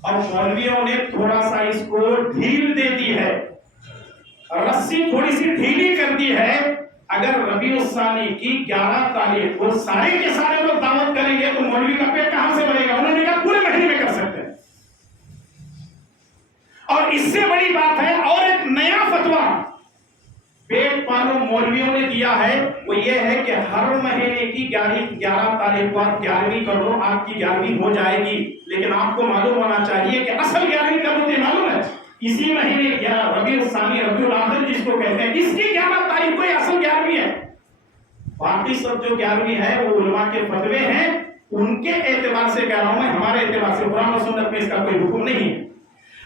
اور مولویوں نے تھوڑا سا اس کو ڈھیل دے دی ہے، رسی تھوڑی سی ڈھیلی کر دی ہے. اگر ربیع الثانی کی 11 تاریخ کو سارے کے سارے لوگ دعوت کریں گے تو مولوی کا پیٹ کہاں سے بھرے گا؟ انہوں نے کہا پورے مہینے میں کر سکتے ہیں. اور اس سے بڑی بات ہے، اور ایک نیا فتویٰ پیٹ پالو مولویوں نے دیا ہے، وہ یہ ہے کہ ہر مہینے کی 11 تاریخ کو آپ 11ویں کر لو، آپ کی 11ویں ہو جائے گی. لیکن آپ کو معلوم ہونا چاہیے کہ اصل 11ویں کب ہوتی ہے معلوم ہے؟ اسی مہینے ربیع الثانی، ربیع الاخر جس کو کہتے ہیں، اس کی 11 تاریخ کو اصل 11ویں ہے. باقی سب جو 11ویں ہے وہ علماء کے فتوے ہیں، ان کے اعتبار سے کہہ رہا ہوں میں، ہمارے اعتبار سے قرآن و سنت میں اس کا کوئی حکم نہیں ہے.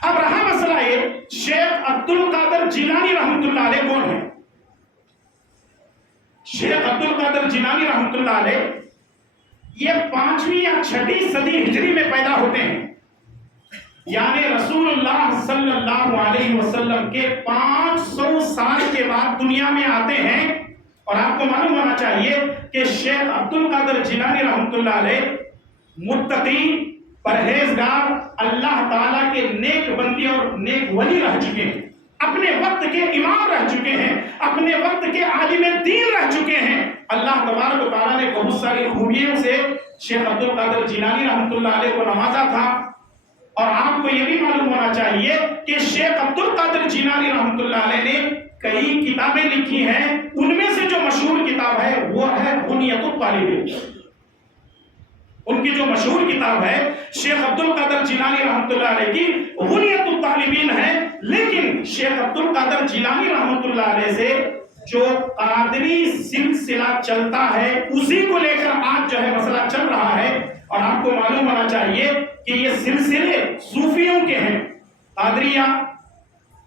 اب رہا مسئلہ یہ، شیخ عبد القادر جیلانی رحمۃ اللہ علیہ کون ہے؟ شیخ عبد القادر جیلانی رحمۃ اللہ علیہ یہ 5ویں یا 6ویں صدی ہجری میں پیدا ہوتے ہیں، یعنی رسول اللہ صلی اللہ علیہ وسلم کے 500 سال کے بعد دنیا میں آتے ہیں. اور آپ کو معلوم ہونا چاہیے کہ شیخ عبد القادر جیلانی رحمۃ اللہ علیہ متقی، پرہیزگار، اللہ تعالیٰ کے نیک بندی اور نیک ولی رہ چکے ہیں، اپنے وقت کے امام رہ چکے ہیں، اپنے وقت کے عالم دین رہ چکے ہیں. اللہ تبارک و تعالیٰ نے بہت ساری خوبیوں سے شیخ عبد القادر جیلانی رحمۃ اللہ علیہ کو نوازا تھا. اور آپ کو یہ بھی معلوم ہونا چاہیے کہ شیخ عبد القادر جیلانی رحمۃ اللہ علیہ نے کئی کتابیں لکھی ہیں، ان میں سے جو مشہور کتاب ہے وہ ہے غنیۃ الطالبین. ان کی جو مشہور کتاب ہے شیخ عبد القادر جیلانی رحمۃ اللہ علیہ کی غنیۃ الطالبین ہے. لیکن شیخ عبد القادر جیلانی رحمۃ اللہ علیہ سے جو قادری سلسلہ چلتا ہے اسی کو لے کر آج جو ہے مسئلہ چل رہا ہے. اور آپ کو معلوم ہونا چاہیے کہ یہ سلسلے صوفیوں کے ہیں، قادریہ،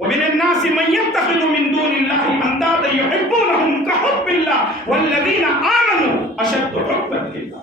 ومن الناس من يتخذ من دون الله اندادا يحبونهم كحب الله والذين آمنوا اشد حبا لله।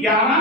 11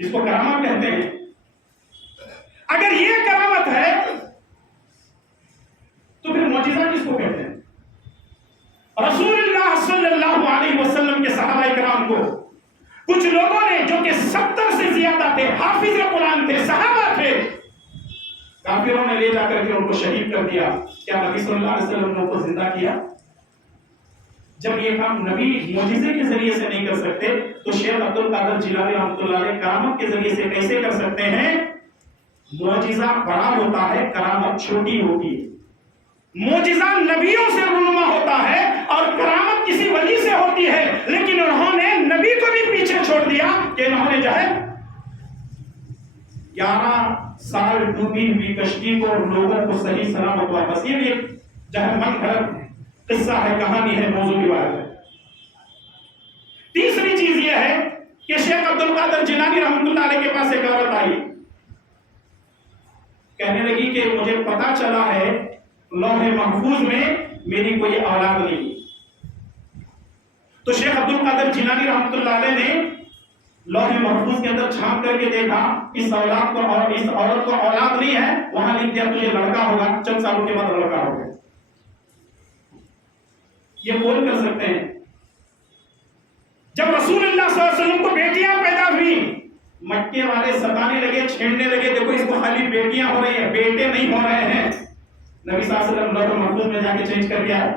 جس کو کرامت کہتے ہیں. اگر یہ کرامت ہے تو پھر معجزہ کس کو کہتے ہیں؟ رسول اللہ صلی اللہ علیہ وسلم کے صحابہ کرام کو کچھ لوگوں نے جو کہ 70 سے زیادہ تھے، حافظ قرآن تھے، صحابہ تھے، کافروں نے لے جا کر کے ان کو شہید کر دیا. کیا نبی صلی اللہ علیہ وسلم نے ان کو زندہ کیا؟ جب یہ کام نبی معجزے کے ذریعے سے نہیں کر سکتے تو شیخ عبد القادر جیلانی رحمۃ اللہ علیہ کرامت کے ذریعے سے کیسے کر سکتے ہیں؟ معجزہ بڑا ہوتا ہے، کرامت چھوٹی ہوتی ہے. معجزہ نبیوں سے رونما ہوتا ہے اور کرامت کسی ولی سے ہوتی ہے، لیکن انہوں نے نبی کو بھی پیچھے چھوڑ دیا کہ انہوں نے جو ہے 11 سال ڈوبی ہوئی کشتی کو اور لوگوں کو صحیح سلامت واپس. یہ بھی ایک جو ہے من گھڑت قصہ ہے، کہانی ہے، موضوع کی بات ہے. تیسری چیز یہ ہے کہ شیخ عبد القادر جیلانی رحمۃ اللہ علیہ کے پاس ایک عورت آئی، کہنے لگی کہ مجھے پتا چلا ہے لوح محفوظ میں میری کوئی اولاد نہیں. تو شیخ عبد القادر جیلانی رحمۃ اللہ علیہ نے لوح محفوظ کے اندر جھانک کر کے دیکھا، اس اولاد کو اور اس عورت کو اولاد نہیں ہے، وہاں لکھ دیا تجھے لڑکا ہوگا، چند سالوں کے بعد لڑکا ہوگا. یہ کون کر سکتے ہیں؟ جب رسول اللہ صلی اللہ علیہ وسلم کو بیٹیاں پیدا ہوئی، مکے والے ستانے لگے، چھیڑنے لگے، دیکھو اس کو خالی بیٹیاں ہو رہی ہیں، بیٹے نہیں ہو رہے ہیں. نبی صلی اللہ علیہ وسلم لوح محفوظ میں جا کے چینج کر دیا ہے،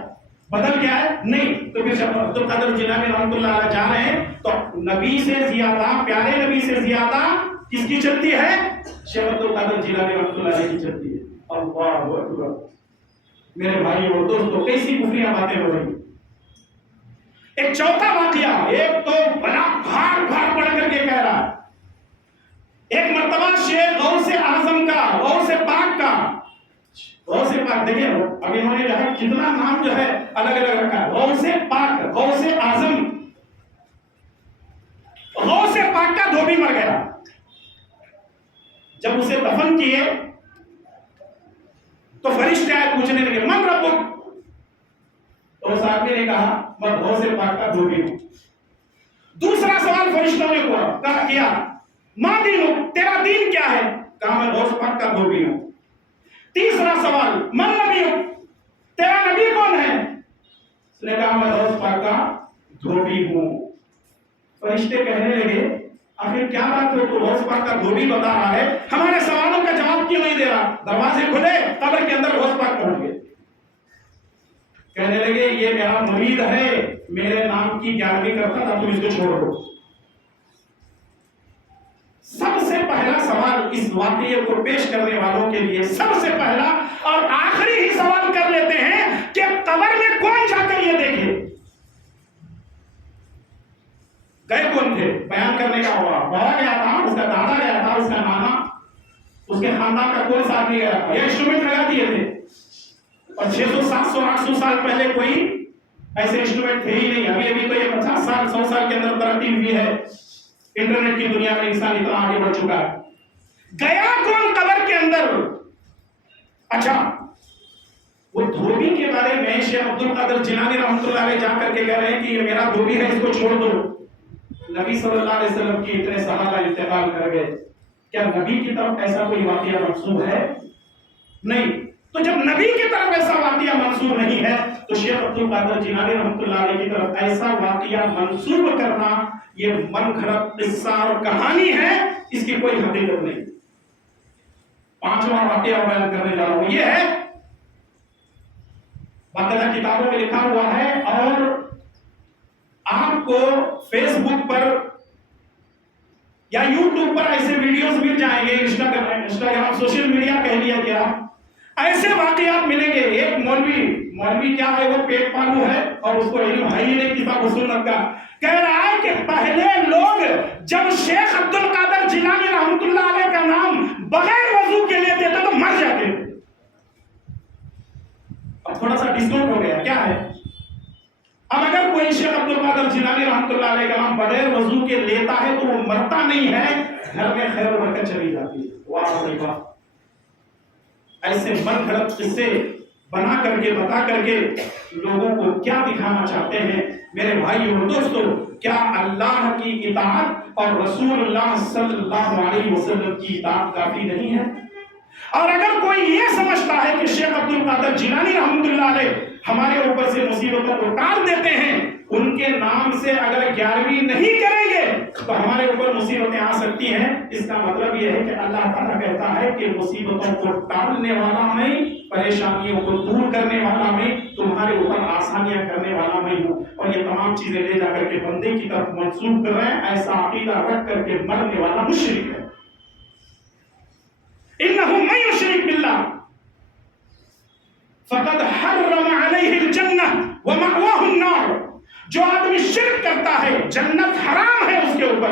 بدل گیا ہے نہیں. تو پھر شیخ عبد القادر جیلانی رحمۃ اللہ علیہ جا رہے ہیں تو نبی سے زیادہ، پیارے نبی سے زیادہ کس کی چلتی ہے؟ شیخ عبد القادر جیلانی رحمۃ اللہ علیہ کی چلتی ہے. اللہ اکبر. میرے بھائی اور دوستوں، کیسی کفریاں باتیں ہو رہی. ایک چوتھا واقعہ، ایک تو بڑا بھاڑ پڑ کر کے کہہ رہا ہے. ایک مرتبہ شیخ غوث اعظم کا، غوث پاک کا، غوث پاک دیکھیں اب انہوں نے جو ہے کتنا نام جو ہے الگ الگ رکھا ہے. غوث پاک، غوث اعظم. غوث پاک کا دھوبی مر گیا. جب اسے دفن کیے تو فرشتے آئے پوچھنے لگے من ربک. تو اس آدمی نے کہا میں غوث پاک کا دھوبی ہوں. دوسرا سوال فرشتوں نے کیا ماں دین، تیرا دین کیا ہے؟ کہا میں غوث پاک کا دھوبی ہوں. تیسرا سوال من نبی، تیرا نبی کون ہے؟ اس نے کہا میں غوث پاک کا دھوبی ہوں. فرشتے کہنے لگے آخر کیا بات ہے، تو غوث پاک کا دھوبی بتا رہا ہے، ہمارے سوالوں کا جواب کیوں نہیں دے رہا؟ دروازے کھلے، قبر کے اندر غوث پاک پہنچ گئے. کہنے لگے یہ میرا مرید ہے، میرے نام کی 11ویں کرتا تھا، تم اس کو چھوڑ دو. سب سے پہلا سوال اس واقعے کو پیش کرنے والوں کے لیے، سب سے پہلا اور آخری ہی سوال کر لیتے ہیں کہ قبر میں کون جا کر یہ دیکھے؟ گئے کون تھے؟ بیان کرنے کا ہوا، بابا گیا تھا، اس کا دادا گیا تھا، اس کا نانا، اس کے خاندان کا کوئی ساتھ نہیں گیا تھا. یہ انسٹرومنٹ لگا دیے تھے اور 600 700 800 سال پہلے کوئی ایسے انسٹرومنٹ تھے ہی نہیں. ابھی تو یہ 50 سال 100 سال کے اندر ترقی ہوئی ہے، انٹرنیٹ کی دنیا میں انسان اتنا آگے بڑھ چکا ہے. گیا کون قبر کے اندر؟ اچھا وہ دھوبی کے بارے میں شیخ عبد القادر جیلانی رحمۃ اللہ علیہ جا کر کے کہہ رہے ہیں کہ یہ میرا دھوبی ہے، اس کو چھوڑ دو. نبی صلی اللہ علیہ وسلم کی اتنے صحابہ انتقال کر گئے، کیا نبی کی طرف ایسا کوئی واقعہ منسوب ہے؟ نہیں. تو جب نبی کی طرف ایسا واقعہ منسوب نہیں ہے تو شیخ عبد القادر جیلانی رحمۃ اللہ علیہ کی طرف ایسا واقعہ منسوب کرنا یہ من گھڑت قصہ اور کہانی ہے، اس کی کوئی حقیقت نہیں. پانچواں واقعہ بیان کرنے جا رہا ہوں، یہ ہے باقاعدہ کتابوں میں لکھا ہوا ہے اور آپ کو فیس بک پر یا یوٹیوب پر ایسے ویڈیوز مل جائیں گے، انسٹاگرام سوشل میڈیا کہہ لیا گیا، ایسے واقعات ملیں گے. ایک مولوی کیا ہے، وہ پیٹ پالو ہے اور اس کو علم ہے ہی نہیں کتاب و سنت کا، کہہ رہا ہے کہ پہلے لوگ جب شیخ عبد القادر جیلانی رحمۃ اللہ علیہ کا نام بغیر وضو کے لیتے تھے تو مر جاتے تھے. اب تھوڑا سا ڈسکاؤنٹ ہو گیا، کیا ہے؟ اب اگر کوئی شیخ عبد القادر جیلانی رحمۃ اللہ علیہ کا نام بغیر وضو کے لیتا ہے تو وہ مرتا نہیں ہے، گھر میں خیر و برکت چلی جاتی ہے. واہ واہ. ایسے من گھڑت قصے بنا کر کے بتا کر کے لوگوں کو کیا دکھانا چاہتے ہیں میرے بھائی اور دوستوں کیا اللہ کی اطاعت اور رسول اللہ صلی اللہ علیہ وسلم کی اطاعت کافی نہیں ہے؟ اور اگر کوئی یہ سمجھتا ہے کہ شیخ عبد القادر جیلانی رحمۃ اللہ علیہ ہمارے اوپر سے مصیبتوں کو ٹال دیتے ہیں، ان کے نام سے اگر 11ویں نہیں کریں گے تو ہمارے اوپر مصیبتیں آ سکتی ہیں، اس کا مطلب یہ ہے کہ اللہ تعالیٰ کہتا ہے کہ مصیبتوں کو ٹالنے والا میں، پریشانیوں کو دور کرنے والا میں، تمہارے اوپر آسانیاں کرنے والا میں ہوں. اور یہ تمام چیزیں لے جا کر کے بندے کی طرف منسوب کر رہے ہیں. ایسا عقیدہ رکھ کر کے مرنے والا مشرک ہے. انه من يشرك بالله فقد حرم عليه الجنة ومأواه النار. جو آدمی شرک کرتا ہے جنت حرام ہے اس کے اوپر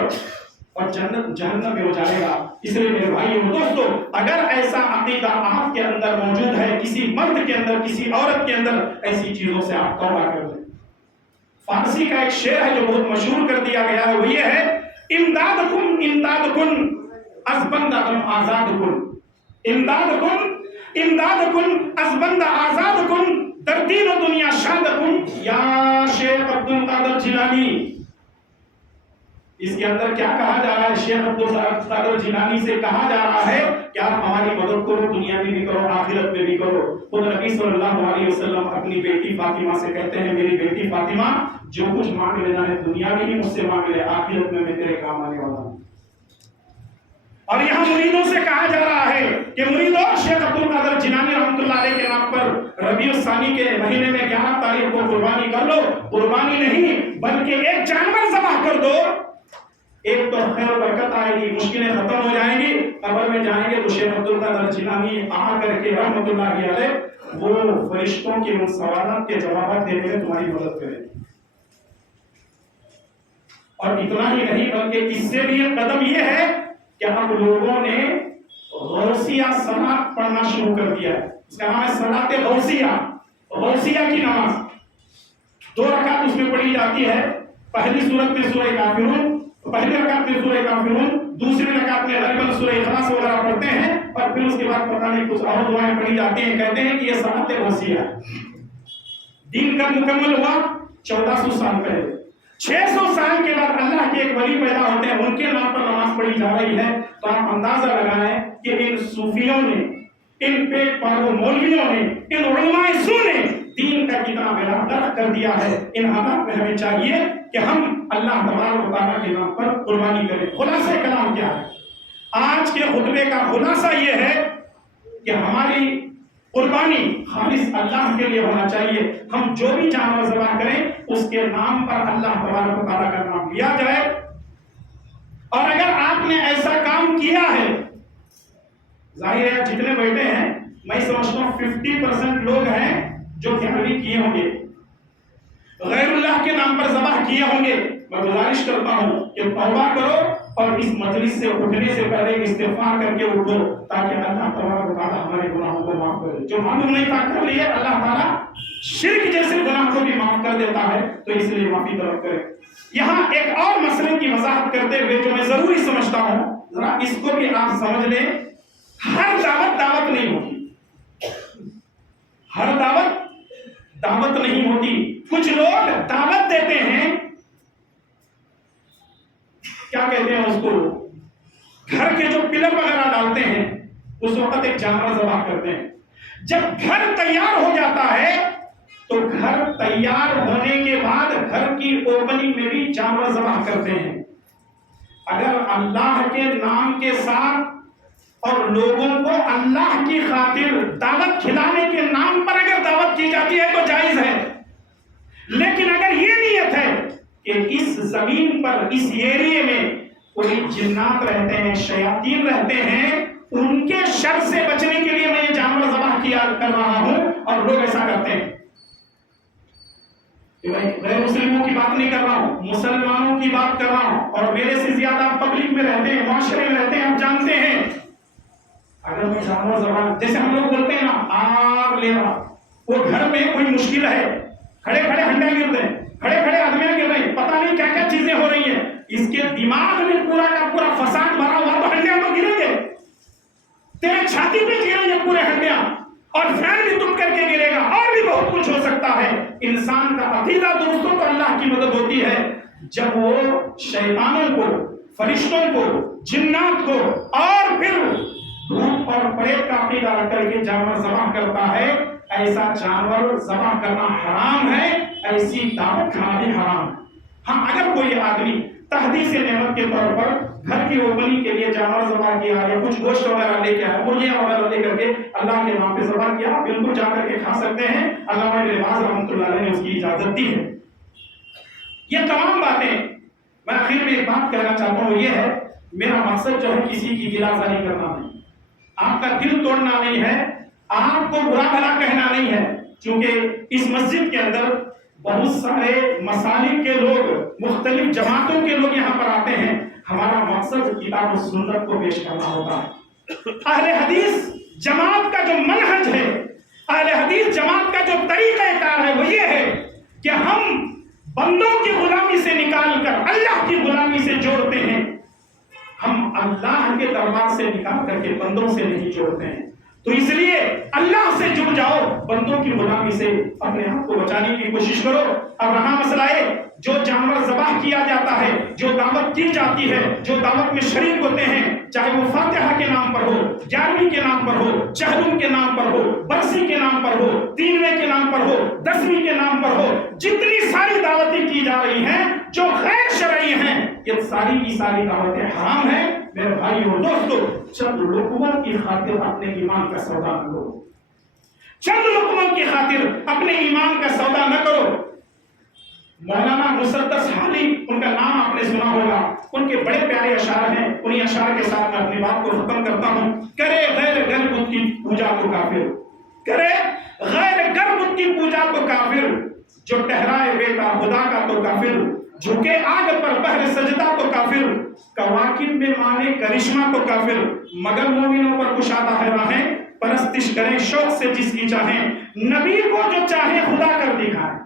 اور جنت جہنم میں ہو جائے گا. اس لیے میرے بھائیو دوستو، اگر ایسا عقیدہ آپ کے اندر موجود ہے، کسی مرد کے اندر، کسی عورت کے اندر، ایسی چیزوں سے آپ توبہ کر لیں. فارسی کا ایک شعر ہے جو بہت مشہور کر دیا گیا ہے، وہ یہ ہے: امدادکم امدادکم از بندہ آزادکم، امدادکم از بندہ آزادکم در دین و دنیا شادکم یا شیخ عبد القادر جیلانی. اس کے اندر کیا کہا جا رہا ہے؟ شیخ عبد القادر جیلانی سے کہا جا رہا ہے کہ آپ ہماری مدد کرو، دنیا میں بھی کرو، آخرت میں بھی کرو. خود نبی صلی اللہ علیہ وسلم اپنی بیٹی فاطمہ سے کہتے ہیں: میری بیٹی فاطمہ، جو کچھ مانگ لینا ہے دنیا میں ہی مجھ سے مانگ لے، آخرت میں تیرے کام آنے والا ہوں. اور یہاں مریدوں سے کہا جا رہا ہے کہ مریدوں، شیخ عبد القادر جیلانی رحمۃ اللہ علیہ کے نام پر ربیع الثانی کے مہینے میں 11 تاریخ کو قربانی کر لو. قربانی نہیں بلکہ ایک جانور ذبح کر دو. ایک تو خیر و برکت آئے گی، مشکلیں ختم ہو جائیں گی. قبر میں جائیں گے تو شیخ عبد القادر جیلانی آ کر کے رحمۃ اللہ علیہ وہ فرشتوں کے ان سوالات کے جوابات دینے میں تمہاری مدد کریں گے. اور اتنا ہی نہیں بلکہ اس سے بھی ایک قدم یہ ہے کہ اب لوگوں نے غوثیہ صلاۃ پڑھنا شروع کر دیا ہے. اس کا نام ہے صلاۃ غوثیہ. غوثیہ کی نماز 2 رکعت اس میں پڑھی جاتی ہے. پہلی سورت میں سورہ کافرون، پہلی رکعت میں سورہ کافرون، دوسری رکعت میں غالباً سورہ اخلاص وغیرہ پڑھتے ہیں اور پھر اس کے بعد پتہ نہیں کچھ اور دعائیں پڑھی جاتی ہیں. کہتے ہیں کہ یہ صلاۃ غوثیہ ہے. دین کا مکمل ہوا 1400 سال پہلے. 600 سال کے بعد اللہ کے ایک ولی پیدا ہوتے ہیں، ان کے نام پر نماز پڑھی جا رہی ہے. تو آپ اندازہ لگائیں کہ ان صوفیوں نے، ان پیٹ پارو مولویوں نے، ان علماء سو نے دین کا کتنا بیڑا غرق کر دیا ہے. ان حالات میں ہمیں چاہیے کہ ہم اللہ تبارک و تعالیٰ کے نام پر قربانی کریں. خلاصہ کلام کیا ہے؟ آج کے خطبے کا خلاصہ یہ ہے کہ ہماری قربانی خالص اللہ کے لیے ہونا چاہیے. ہم جو بھی جانور ذبح کریں اس کے نام پر اللہ تبارک و تعالیٰ کا نام لیا جائے. اور اگر آپ نے ایسا کام کیا ہے، ظاہر ہے جتنے بیٹھے ہیں میں سمجھتا ہوں 50% لوگ ہیں جو گیارہویں کیے ہوں گے، غیر اللہ کے نام پر ذبح کیے ہوں گے. میں گزارش کرتا ہوں کہ توبہ کرو اور اس مجلس سے اٹھنے سے پہلے استغفار کر کے اٹھو تاکہ اللہ تبارک و تعالیٰ ہمارے گناہوں کو معاف کرے. جو معلوم نہیں تھا کر لیے، اللہ تعالیٰ شرک جیسے گناہ کو بھی معاف کر دیتا ہے، تو اس لیے معافی طلب کرے. یہاں ایک اور مسئلے کی وضاحت کرتے ہوئے جو میں ضروری سمجھتا ہوں، ذرا اس کو بھی آپ سمجھ لیں. ہر دعوت نہیں ہوتی، ہر دعوت نہیں ہوتی. کچھ لوگ دعوت دیتے ہیں، کیا کہتے ہیں اس کو، گھر کے جو پلر وغیرہ ڈالتے ہیں اس وقت ایک جانور ذبح کرتے ہیں. جب گھر تیار ہو جاتا ہے تو گھر تیار ہونے کے بعد گھر کی اوپننگ میں بھی جانور ذبح کرتے ہیں. اگر اللہ کے نام کے ساتھ اور لوگوں کو اللہ کی خاطر دعوت کھلانے کے نام پر اگر دعوت کی جاتی ہے تو جائز ہے. لیکن اگر یہ نیت ہے کہ اس زمین پر، اس ایریے میں کوئی جنات رہتے ہیں، شیاطین رہتے ہیں، ان کے شر سے بچنے کے لیے میں یہ جانور ذبح کیا کر رہا ہوں، اور لوگ ایسا کرتے ہیں. غیر مسلموں کی بات نہیں کر رہا ہوں، مسلمانوں کی بات کر رہا ہوں. اور میرے سے زیادہ پبلک میں رہتے ہیں، معاشرے میں رہتے ہیں، آپ جانتے ہیں. اگر میں جانور ذبح، جیسے ہم لوگ بولتے ہیں نا آگ لے رہا، وہ گھر میں کوئی مشکل ہے، کھڑے کھڑے ہنڈے گر رہے ہیں، کھڑے کھڑے آدمیاں گر رہے ہیں، پتہ نہیں کیا کیا چیزیں ہو رہی ہیں. اس کے دماغ میں پورا کا پورا فساد بھرا ہوا، تو ہنڈیاں تو گریں گے، تیرے چھاتی پہ گریں گے پورے ہنڈیاں، اور فین بھی تم کر کے گرے گا، اور بھی بہت کچھ ہو سکتا کرتا ہے، انسان کا عقیدہ درست ہو تو اللہ کی مدد ہوتی ہے۔ جب وہ شیطانوں کو، فرشتوں کو، جنات کو اور پھر بھوت اور پریت کا عقیدہ رکھ کر کے جانور ذبح کرتا ہے، ایسا جانور ذبح کرنا حرام ہے، ایسی دعوت کھانا بھی حرام ہے۔ ہاں اگر کوئی آدمی تحدیث نعمت کے طور پر گھر کی اوپننگ کے لیے جانور ذبح کیا یا کچھ گوشت وغیرہ لے کے آیا، مرغیاں وغیرہ لے کر کے اللہ کے نام پہ ذبح کیا، بالکل جا کر کے کھا سکتے ہیں، علامہ لباس رحمۃ اللہ علیہ نے اس کی اجازت دی ہے۔ یہ تمام باتیں میں آخر میں ایک بات کہنا چاہتا ہوں، یہ ہے میرا مقصد جو ہے کسی کی گلازاری کرنا نہیں، آپ کا دل توڑنا نہیں ہے، آپ کو برا بھلا کہنا نہیں ہے، کیونکہ اس مسجد کے اندر بہت سارے مسالک کے لوگ، مختلف جماعتوں کے لوگ یہاں پر آتے ہیں، ہمارا مقصد کتاب و سنت کو پیش کرنا ہوتا ہے۔ اہل حدیث جماعت کا جو منہج ہے، اہل حدیث جماعت کا جو طریقہ کار ہے وہ یہ ہے کہ ہم بندوں کی غلامی سے نکال کر اللہ کی غلامی سے جوڑتے ہیں، ہم اللہ کے دربار سے نکال کر کے بندوں سے نہیں جوڑتے ہیں۔ تو اس لیے اللہ سے جڑ جاؤ، بندوں کی غلامی سے اپنے آپ کو بچانے کی کوشش کرو۔ اب رہا مسئلہ ہے جو جانور ذبح کیا جاتا ہے، جو دعوت کی جاتی ہے، جو دعوت میں شریک ہوتے ہیں، چاہے وہ فاتحہ کے نام پر ہو، 11ویں کے نام پر ہو، چہلم کے نام پر ہو، برسی کے نام پر ہو، 3ویں کے نام پر ہو، 10ویں کے نام پر ہو، جتنی ساری دعوتیں کی جا رہی ہیں جو غیر شرعی ہیں، یہ ساری کی ساری دعوتیں حرام ہیں۔ میرے بھائی اور دوستو، چند لقموں کی خاطر اپنے ایمان کا سودا نہ کرو، چند لقموں کی خاطر اپنے ایمان کا سودا نہ کرو۔ مولانا مسدس حالی، ان کا نام آپ نے سنا ہوگا، ان کے بڑے پیارے اشعار ہیں، انہی اشعار کے ساتھ میں اپنی بات کو ختم کرتا ہوں۔ کرے غیر گر بت کی پوجا تو کافر، کرے غیر گر بت کی پوجا تو کافر، جو ٹہرائے بیٹا خدا کا تو کافر، جھکے آگ پر بہر سجدہ تو کافر، کواکب میں مانے کرشمہ تو کافر، مگر مومنوں پر کشادہ ہے راہیں، پرستش کریں شوق سے جس کی چاہیں، نبی کو جو چاہے خدا کر دکھائیں،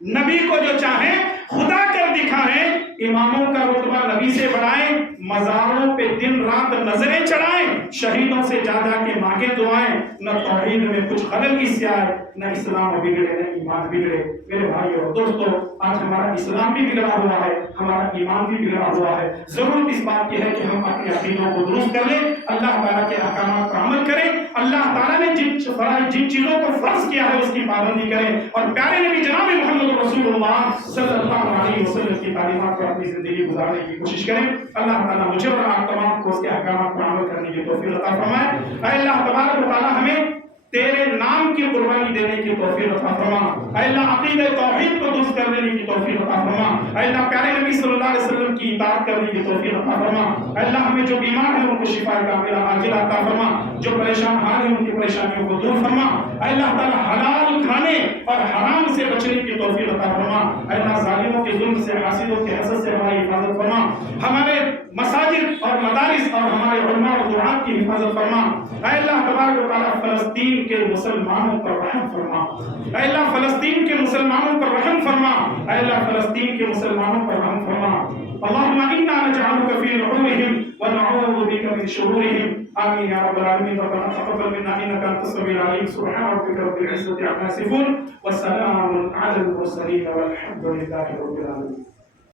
نبی کو جو چاہے خدا کر دکھائیں، اماموں کا رتبہ نبی سے بڑھائیں، مزاروں پہ دن رات نظریں چڑھائیں، شہیدوں سے جا جا کے مانگے دعائیں، نہ توحید میں کچھ خلل اس سے آئے، نہ اسلام بگڑے نہ ایمان بگڑے۔ میرے بھائیو اور دوستو، آج ہمارا اسلام بھی بگڑا ہوا ہے، ہمارا ایمان بھی بگڑا ہوا ہے، ضرورت اس بات کی ہے کہ ہم اپنے عقیدوں کو درست کر لیں، اللہ تعالیٰ کے احکامات پر عمل کریں، اللہ تعالیٰ نے جن چیزوں کو فرض کیا ہے اس کی پابندی کریں، اور پیارے نبی جناب محمد رسول اللہ صلی اللہ علیہ وسلم کی تعلیمات پر اپنی زندگی گزارنے کی کوشش کریں۔ اللہ تعالیٰ مجھے اور آپ تمام کو اس کے احکامات پر عمل کرنے کی توفیق عطا فرمائے۔ اے اللہ تبارک و تعالیٰ ہمیں تیرے نام کی قربانی دینے کی توفیق عطا فرما۔ اے اللہ عقیدہ توحید کو درست کر لینے کی توفیق عطا فرما۔ اے اللہ پیارے نبی صلی اللہ علیہ وسلم کی اطاعت کرنے کی توفیق عطا فرما۔ اے اللہ ہمیں جو بیمار ہیں ان کو شفا کاملہ عاجلہ عطا فرما، جو پریشان حال ہیں ان کی پریشانیوں کو دور فرما۔ اے اللہ تعالیٰ حلال کھانے اور حرام سے بچنے کی توفیق عطا فرما۔ اے اللہ ظالموں کے ظلم سے، حاسدوں کے حسد سے ہماری حفاظت فرما۔ ہمارے مساجد اور مدارس اور ہمارے علماء اور دعات کی حفاظت فرما۔ اے اللہ تبارک و تعالیٰ فلسطین کے مسلمانوں پر رحم فرما۔ اے اللہ فلسطین کے مسلمانوں پر رحم فرما۔ اے اللہ فلسطین کے مسلمانوں پر رحم فرما۔ اللهم انا نجعلك في نحورهم ونعوذ بك من شرورهم آمين يا رب العالمين۔ ربنا تقبل منا انك انت السميع العليم، سبحان ربك رب العزة عما يصفون، والسلام على المرسلين والحمد لله رب العالمين۔